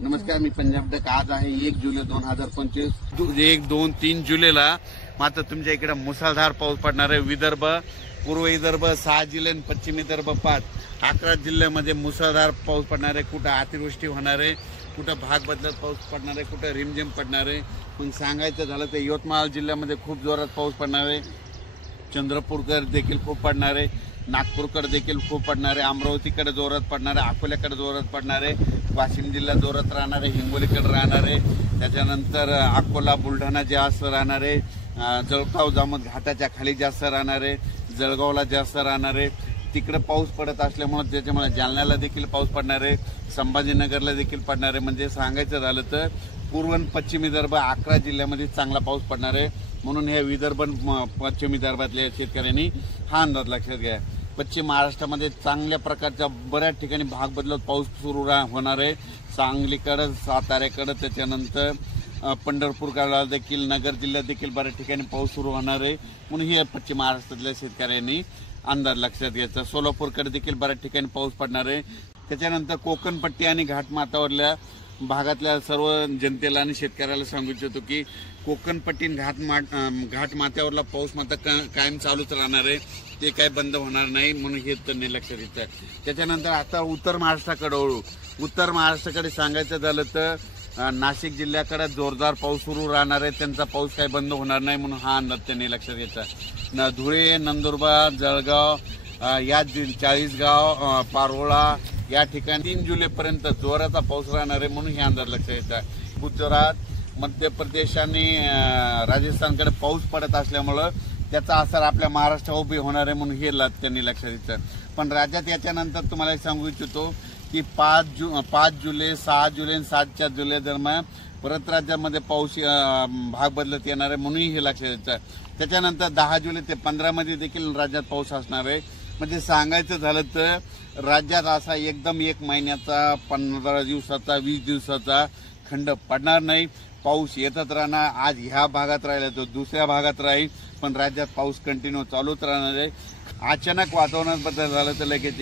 नमस्कार, मी पंजाब तक. आज आहे 1 जुलै 2025. 1, 2, 3 जुलैला मात्र तुमच्या इकडे मुसळधार पाऊस पडणार आहे. विदर्भ, पूर्व विदर्भ 6 जिल्हे आणि पश्चिम विदर्भ 5, 11 जिल्ह्यामध्ये मुसळधार पाऊस पडणार आहे. कुठं अतिवृष्टी होणार आहे, कुठं भाग बदलत पाऊस पडणार आहे, कुठं रिमझिम पडणार आहे. पण सांगायचं झालं तर यवतमाळ जिल्ह्यामध्ये खूप जोरात पाऊस पडणार आहे. चंद्रपूरकर देखील खूप पडणार आहे. नागपूरकडे देखील खूप पडणार आहे. अमरावतीकडे जोरात पडणार आहे. अकोल्याकडे जोरात पडणार आहे. वाशिम जिल्हा जोरात राहणार आहे. हिंगोलीकडे राहणार आहे. त्याच्यानंतर अकोला, बुलढाणा जास्त राहणार आहे. जळगाव, जामोद घाटाच्या खाली जास्त राहणार आहे. जळगावला जास्त राहणार आहे. तिकडे पाऊस पडत असल्यामुळे त्याच्यामुळे जालन्याला देखील पाऊस पडणार आहे. संभाजीनगरला देखील पडणार आहे. म्हणजे सांगायचं झालं तर पूर्व आणि पश्चिम विदर्भ 11 जिल्ह्यामध्ये चांगला पाऊस पडणार आहे. म्हणून हे विदर्भ पश्चिम विदर्भातल्या शेतकऱ्यांनी हा अंदाज लक्षात घ्या. पश्चिम महाराष्ट्रामध्ये चांगल्या प्रकारच्या बऱ्याच ठिकाणी भाग बदलत पाऊस सुरू होणार आहे. सांगलीकडं, साताऱ्याकडं, त्याच्यानंतर पंढरपूरकडे देखील, नगर जिल्ह्यात देखील बऱ्याच ठिकाणी पाऊस सुरू होणार आहे. म्हणून हे पश्चिम महाराष्ट्रातल्या शेतकऱ्यांनी अंदाज लक्षात घ्यायचा. सोलापूरकडे देखील बऱ्याच ठिकाणी पाऊस पडणार आहे. त्याच्यानंतर कोकणपट्टी आणि घाटमाथ्यावरल्या भागातल्या सर्व जनतेला आणि शेतकऱ्याला सांगू इच्छितो की कोकणपट्टी घाटमाथ्यावरला पाऊस मात्र कायम चालूच राहणार आहे. ते काय बंद होणार नाही. म्हणून हे त्यांनी लक्षात घेतलं. त्याच्यानंतर आता उत्तर महाराष्ट्राकडे वळू. उत्तर महाराष्ट्राकडे सांगायचं झालं तर नाशिक जिल्ह्याकडे जोरदार पाऊस सुरू राहणार आहे. त्यांचा पाऊस काही बंद होणार नाही. म्हणून हा अंदाज त्यांनी लक्षात घ्यायचा. धुळे, नंदुरबार, जळगाव, या चाळीसगाव, पारोळा या ठिकाणी 3 जुलैपर्यंत जोराचा पाऊस राहणार आहे. म्हणून हे अंदाज लक्षात घ्यायचा. गुजरात, मध्य प्रदेश आणि राजस्थानकडे पाऊस पडत असल्यामुळं त्याचा असर आपल्या महाराष्ट्रावर उभी होणार आहे. म्हणून हे त्यांनी लक्षात घ्यायचं. पण राज्यात याच्यानंतर तुम्हाला सांगू इच्छितो की 5 जुलै, 6 जुलै आणि 7 जुलै दरम्यान परत राज्यामध्ये पाऊस भाग बदलत येणार आहे. म्हणून हे लक्षात घ्यायचं. त्याच्यानंतर 10 जुलै ते 15 मध्ये देखील राज्यात पाऊस असणार आहे. म्हणजे सांगायचं झालं तर राज्यात असा एकदम 1 महिन्याचा, 15 दिवसाचा, 20 दिवसाचा खंड पडणार नाही. पाऊस येतच राहणार. आज ह्या भागात राहिला तर दुसऱ्या भागात राहील. पण राज्यात पाऊस कंटिन्यू चालूच राहणार आहे. अचानक वातावरणात बदल झाला तर लगेच